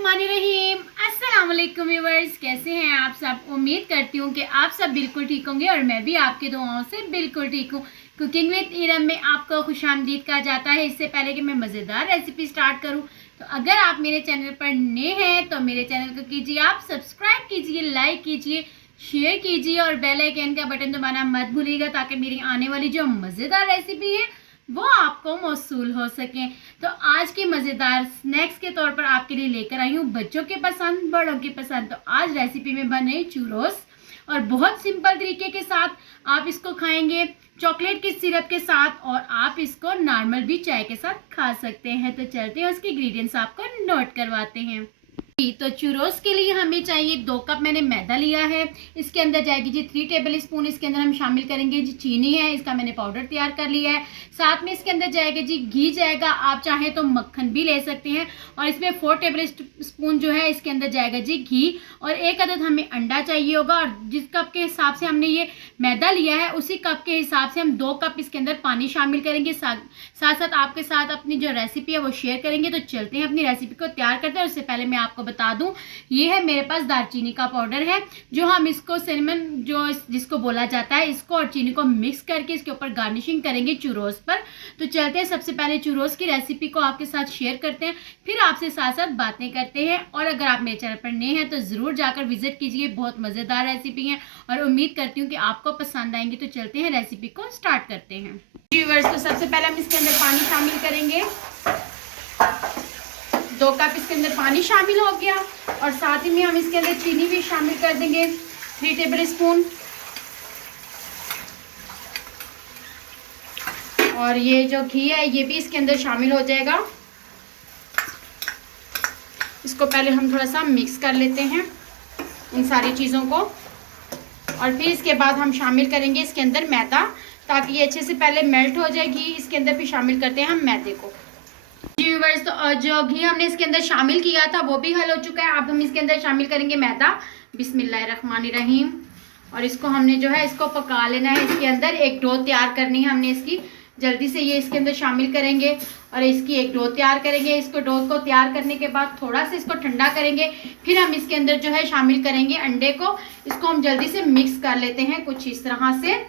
बिस्मिल्लाहिर्रहमानिर्रहीम। अस्सलाम वालेकुम व्यूअर्स, कैसे हैं आप सब। उम्मीद करती हूँ कि आप सब बिल्कुल ठीक होंगे और मैं भी आपकी दुआओं से बिल्कुल ठीक हूँ। कुकिंग विद इरम में आपको खुशामदीद कहा जाता है। इससे पहले कि मैं मज़ेदार रेसिपी स्टार्ट करूँ, तो अगर आप मेरे चैनल पर नए हैं तो मेरे चैनल को कीजिए आप सब्सक्राइब कीजिए, लाइक कीजिए, शेयर कीजिए और बेल आइकन का बटन दबाना मत भूलिएगा, ताकि मेरी आने वाली जो मज़ेदार रेसिपी है वो आपको मौसूल हो सके। तो आज की मज़ेदार स्नैक्स के तौर पर आपके लिए लेकर आई हूँ बच्चों के पसंद, बड़ों की पसंद। तो आज रेसिपी में बने चूरोस और बहुत सिंपल तरीके के साथ आप इसको खाएंगे चॉकलेट की सिरप के साथ, और आप इसको नॉर्मल भी चाय के साथ खा सकते हैं। तो चलते हैं उसके इंग्रेडिएंट्स आपको नोट करवाते हैं। तो चूरोस के लिए हमें चाहिए 2 कप मैंने मैदा लिया है। इसके अंदर जाएगी जी 3 टेबल स्पून। इसके अंदर हम शामिल करेंगे जी चीनी है, इसका मैंने पाउडर तैयार कर लिया है। साथ में इसके अंदर जाएगा जी घी जाएगा, आप चाहें तो मक्खन भी ले सकते हैं। और इसमें 4 टेबल स्पून जो है इसके अंदर जाएगा जी घी, और 1 अदद हमें अंडा चाहिए होगा। और जिस कप के हिसाब से हमने ये मैदा लिया है उसी कप के हिसाब से हम 2 कप इसके अंदर पानी शामिल करेंगे। साथ साथ आपके साथ अपनी जो रेसिपी है वो शेयर करेंगे। तो चलते हैं अपनी रेसिपी को तैयार करते हैं। उससे पहले मैं आपको बता दूं, ये है मेरे पास दालचीनी का पाउडर है, जो हम इसको सिनेमन जो जिसको बोला जाता है, इसको और चीनी को मिक्स करके इसके ऊपर गार्निशिंग करेंगे चूरोस पर। तो चलते हैं सबसे पहले चूरोस की रेसिपी को आपके साथ शेयर करते हैं, फिर आपसे साथ साथ बातें करते हैं। और अगर आप मेरे चैनल पर नए हैं तो जरूर जाकर विजिट कीजिए, बहुत मजेदार रेसिपी है और उम्मीद करती हूँ कि आपको पसंद आएंगी। तो चलते हैं रेसिपी को स्टार्ट करते हैं व्यूअर्स। तो सबसे पहले हम इसके अंदर पानी शामिल करेंगे। 2 कप इसके अंदर पानी शामिल हो गया, और साथ ही में हम इसके अंदर चीनी भी शामिल कर देंगे 3 टेबल स्पून। और ये जो घी है ये भी इसके अंदर शामिल हो जाएगा। इसको पहले हम थोड़ा सा मिक्स कर लेते हैं इन सारी चीज़ों को, और फिर इसके बाद हम शामिल करेंगे इसके अंदर मैदा, ताकि ये अच्छे से पहले मेल्ट हो जाए घी। इसके अंदर फिर शामिल करते हैं हम मैदे को। व्यूअर्स, तो जो घी हमने इसके अंदर शामिल किया था वो भी हल हो चुका है। अब हम इसके अंदर शामिल करेंगे मैदा। बिस्मिल्लाहिर्रहमानिर्रहीम। और इसको हमने जो है इसको पका लेना है। इसके अंदर एक डो तैयार करनी है हमने इसकी। जल्दी से ये इसके अंदर शामिल करेंगे और इसकी एक डो तैयार करेंगे। इसको डो को तैयार करने के बाद थोड़ा सा इसको ठंडा करेंगे, फिर हम इसके अंदर जो है शामिल करेंगे अंडे को। इसको हम जल्दी से मिक्स कर लेते हैं कुछ इस तरह से।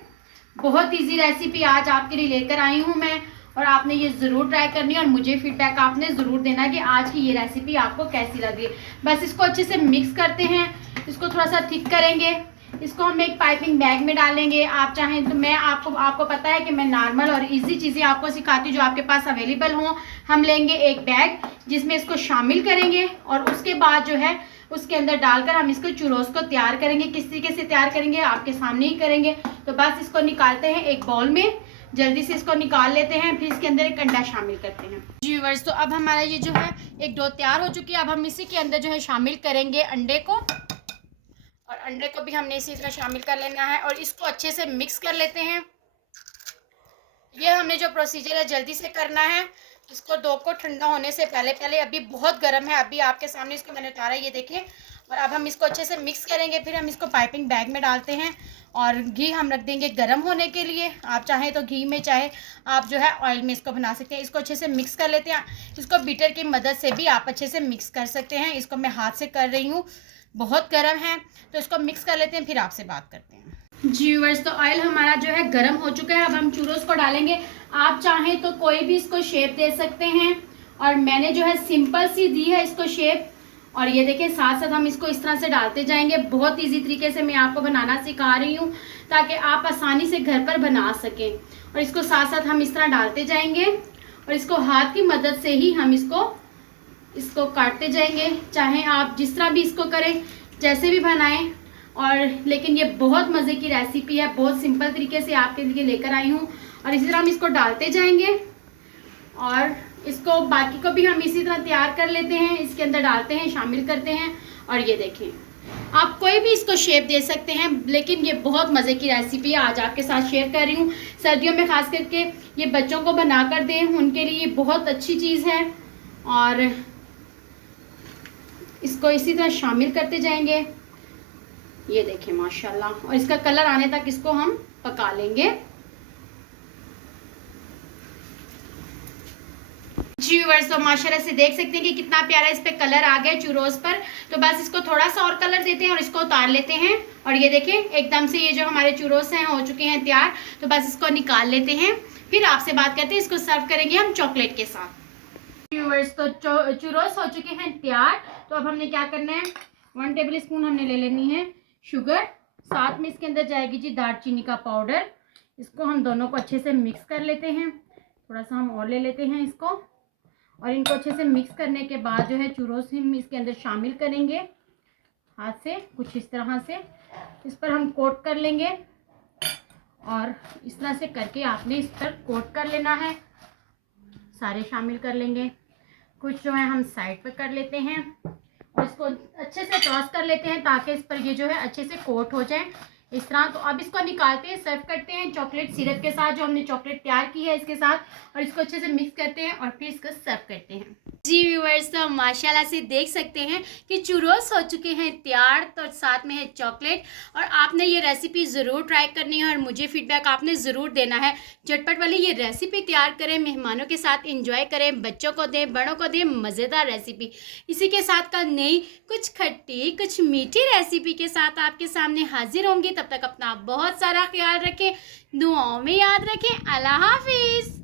बहुत ईजी रेसिपी आज आपके लिए लेकर आई हूँ मैं, और आपने ये ज़रूर ट्राई करनी है और मुझे फीडबैक आपने ज़रूर देना कि आज की ये रेसिपी आपको कैसी लगी। बस इसको अच्छे से मिक्स करते हैं, इसको थोड़ा सा थिक करेंगे। इसको हम एक पाइपिंग बैग में डालेंगे। आप चाहें तो मैं आपको पता है कि मैं नॉर्मल और इजी चीज़ें आपको सिखाती हूँ जो आपके पास अवेलेबल हों। हम लेंगे एक बैग जिसमें इसको शामिल करेंगे, और उसके बाद जो है उसके अंदर डालकर हम इसको चूरोस को तैयार करेंगे। किस तरीके से तैयार करेंगे आपके सामने ही करेंगे। तो बस इसको निकालते हैं एक बाउल में, जल्दी से इसको निकाल लेते हैं, फिर इसके अंदर एक अंडा शामिल करते हैं व्यूअर्स। तो अब हमारा ये जो है एक डो तैयार हो चुकी है। अब हम इसी के अंदर जो है शामिल करेंगे अंडे को, और अंडे को भी हमने इसी तरह शामिल कर लेना है और इसको अच्छे से मिक्स कर लेते हैं। ये हमने जो प्रोसीजर है जल्दी से करना है। इसको डो को ठंडा होने से पहले अभी बहुत गर्म है, अभी आपके सामने इसको मैंने उतारा, ये देखें। और अब हम इसको अच्छे से मिक्स करेंगे, फिर हम इसको पाइपिंग बैग में डालते हैं और घी हम रख देंगे गर्म होने के लिए। आप चाहें तो घी में, चाहे आप जो है ऑयल में इसको बना सकते हैं। इसको अच्छे से मिक्स कर लेते हैं। इसको बीटर की मदद से भी आप अच्छे से मिक्स कर सकते हैं। इसको मैं हाथ से कर रही हूँ, बहुत गर्म है। तो इसको मिक्स कर लेते हैं, फिर आपसे बात करते हैं व्यूअर्स। तो ऑयल हमारा जो है गर्म हो चुका है। अब हम चूरोस को डालेंगे। आप चाहें तो कोई भी इसको शेप दे सकते हैं, और मैंने जो है सिंपल सी दी है इसको शेप। और ये देखें, साथ साथ हम इसको इस तरह से डालते जाएंगे। बहुत इजी तरीके से मैं आपको बनाना सिखा रही हूँ, ताकि आप आसानी से घर पर बना सकें। और इसको साथ साथ हम इस तरह डालते जाएंगे, और इसको हाथ की मदद से ही हम इसको काटते जाएंगे। चाहे आप जिस तरह भी इसको करें, जैसे भी बनाएं। और लेकिन ये बहुत मज़े की रेसिपी है, बहुत सिंपल तरीके से आपके लिए लेकर आई हूँ। और इसी तरह हम इसको डालते जाएंगे, और इसको बाकी को भी हम इसी तरह तैयार कर लेते हैं। इसके अंदर डालते हैं, शामिल करते हैं। और ये देखें, आप कोई भी इसको शेप दे सकते हैं, लेकिन ये बहुत मज़े की रेसिपी है, आज आपके साथ शेयर कर रही हूँ। सर्दियों में खास करके ये बच्चों को बना कर दें, उनके लिए बहुत अच्छी चीज़ है। और इसको इसी तरह शामिल करते जाएंगे। ये देखें माशाल्लाह, और इसका कलर आने तक इसको हम पका लेंगे। जी व्यूअर्स, तो माशाल्लाह से देख सकते हैं कि कितना प्यारा इस पे कलर आ गया चूरोस पर। तो बस इसको थोड़ा सा और कलर देते हैं और इसको उतार लेते हैं। और ये देखें एकदम से ये जो हमारे चूरोस हैं हो चुके हैं तैयार। तो बस इसको निकाल लेते हैं, फिर आपसे बात करते हैं। इसको सर्व करेंगे हम चॉकलेट के साथ। व्यूअर्स, तो चूरोस हो चुके हैं तैयार। तो अब हमने क्या करना है, 1 टेबल स्पून हमने ले लेनी है शुगर, साथ में इसके अंदर जाएगी जी दालचीनी का पाउडर। इसको हम दोनों को अच्छे से मिक्स कर लेते हैं। थोड़ा सा हम और ले लेते हैं इसको, और इनको अच्छे से मिक्स करने के बाद जो है चूरोस हम इसके अंदर शामिल करेंगे हाथ से, कुछ इस तरह से इस पर हम कोट कर लेंगे। और इस तरह से करके आपने इस पर कोट कर लेना है, सारे शामिल कर लेंगे। कुछ जो है हम साइड पर कर लेते हैं और इसको अच्छे से टॉस कर लेते हैं ताकि इस पर ये जो है अच्छे से कोट हो जाए इस तरह। तो अब इसको निकालते हैं, सर्व करते हैं चॉकलेट सिरप के साथ, जो हमने चॉकलेट तैयार की है इसके साथ, और इसको अच्छे से मिक्स करते हैं और फिर इसको सर्व करते हैं। जी व्यूअर्स, तो माशाल्लाह से देख सकते हैं कि चूरोस हो चुके हैं तैयार, तो साथ में है चॉकलेट। और आपने ये रेसिपी ज़रूर ट्राई करनी है और मुझे फीडबैक आपने ज़रूर देना है। झटपट वाली ये रेसिपी तैयार करें, मेहमानों के साथ इंजॉय करें, बच्चों को दें, बड़ों को दें, मज़ेदार रेसिपी। इसी के साथ का नई कुछ खट्टी कुछ मीठी रेसिपी के साथ आपके सामने हाजिर होंगी। तब तक अपना बहुत सारा ख्याल रखें, दुआओं में याद रखें। अल्लाह हाफिज़।